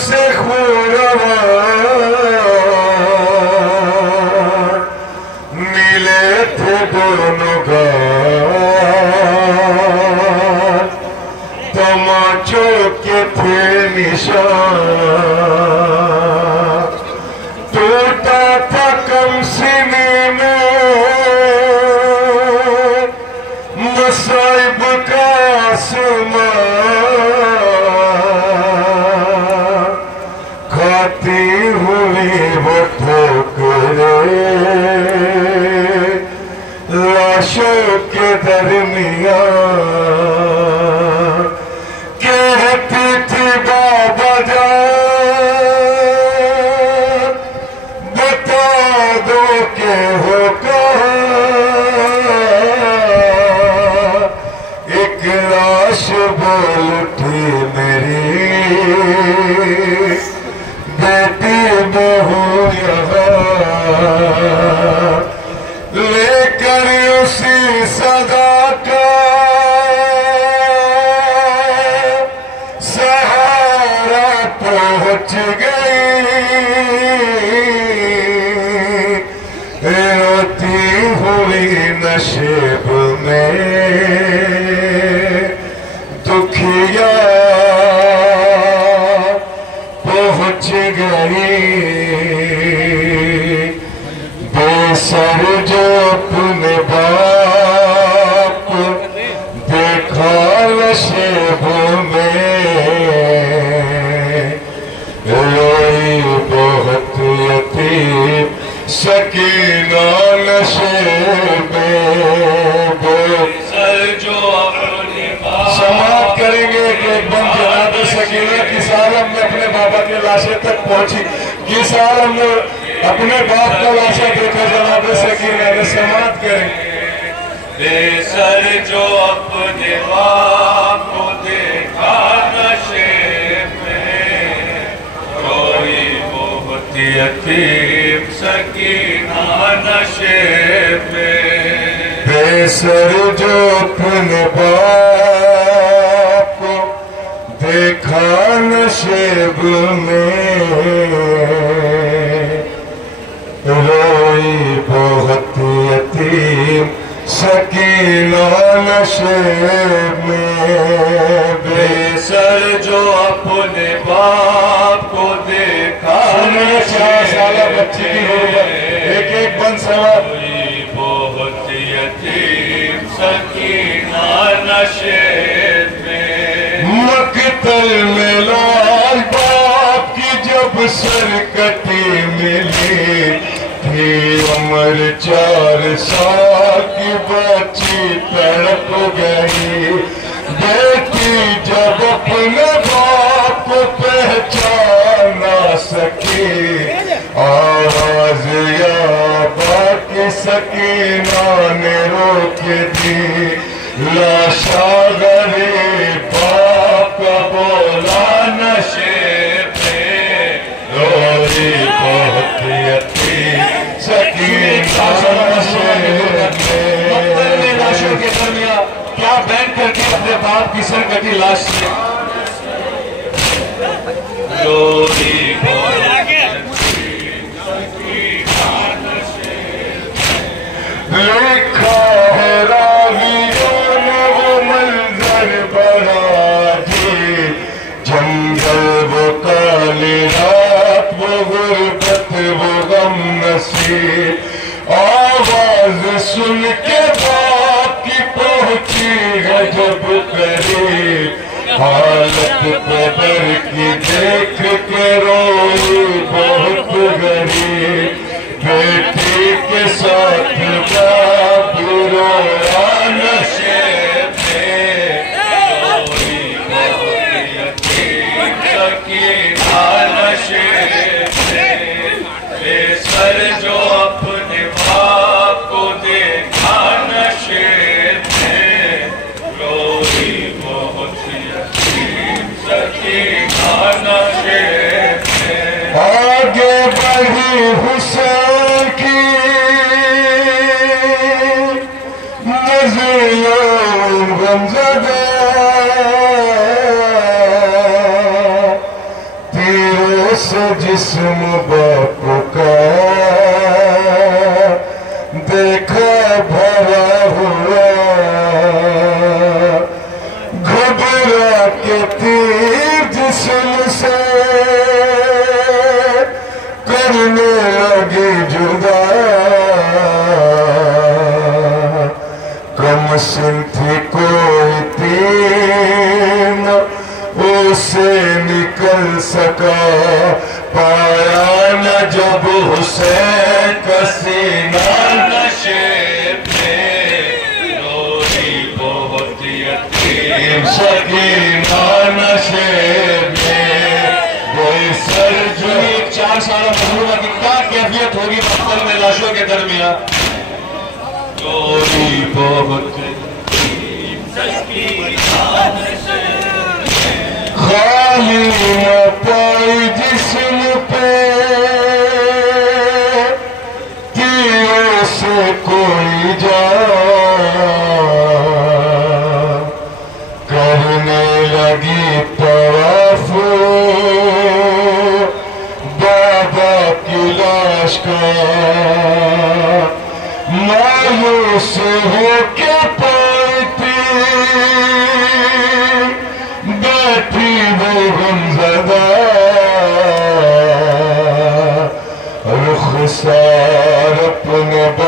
से खूरवार मिले थे दोनों गाल, तमाचों के थे निशान। टूटा था कम सीने में मसाइब का आसमान, खाती हुई वो ठोकरें लाशों के दरमियान। कहती थी बाबा जान बता दो के हो कहाँ, एक लाश बोल उठी मेरी बेटी बहू यहाँ, लेकर उसी सदा का सहारा पहुंच गई, रोती हुई नशेब में दुखिया पहुंच गई। बेसर जो अपने बाप देखा नशेब में, रोई बहुत यतीम सकीना नशेब में। जो अपने समाप्त करेंगे कि एकदम जनाब सकीना किस आलम में अपने बाबा के लाशे तक पहुंची, किस आलम में अपने बाप का लाशा देखा जनाब सकीना ने। समाप्त करेंगे। बेसर जो अपने बाप को देखा नशे में, रोई बहुत यतीम सकीना नशे में। बेसर जो अपने बाप को देखा नशेब में, रोई बहुत यतीम सकीना नशेब में। बेसर जो अपने बाप को देखा 4 साल बच्चे की होगा एक एक बंद सवाल। बहुत यतीम सकीना नशेब में। मकतल में लाल बाप की जब सरकती मिली थी, उम्र 4 साल की बच्ची तड़प गई। बेटी जब अपने बाप को पहचान ना सकी, आवाज या बाकी सकीना ने रोक दी। लाशा गरीब बाप का बोला नशे पे, रोई बहुत यतीम सकीना नशे पे। लाशों के दरमियान क्या बैन करके अपने बाप की सरकटी लाश से रोई लिखा है रावियों ने वो मंजर बना दी। जंगल वो काली रात वो गुर्बत वो गम नसीब, आवाज सुन के बाप की पहुंची है जब करीब। हालत कदर की देख के रोई बहुत गरीब। बेटी के साथ बाप रोया नशे में, रोई बहुत यतीम सकीना नशे में। बेसर जो अपने बाप को देखा नशे में, रोई बहुत यतीम सकीना नशे में। आगे बढ़ी हुसैन की गमज़दा, तीर से जिस्म बाप का देखा भरा हुआ, घबरा के तीर जिस्म से करने लगी जुदा। कम सिन थी कोई तीर उसे निकल सका, पाया न जब हुसैन का सीना। नशे में रोई बहुत यतीम सकीना नशे में बेसर जो। 4 साल मजलूमा की क्या कैफियत होगी मक्तल में लाशों के दरमियान। रोई बहुत खाली न पाई जिस्म पे तीरों से कोई जा, करने लगी तवाफ बाबा की लाश का। मायूस हो के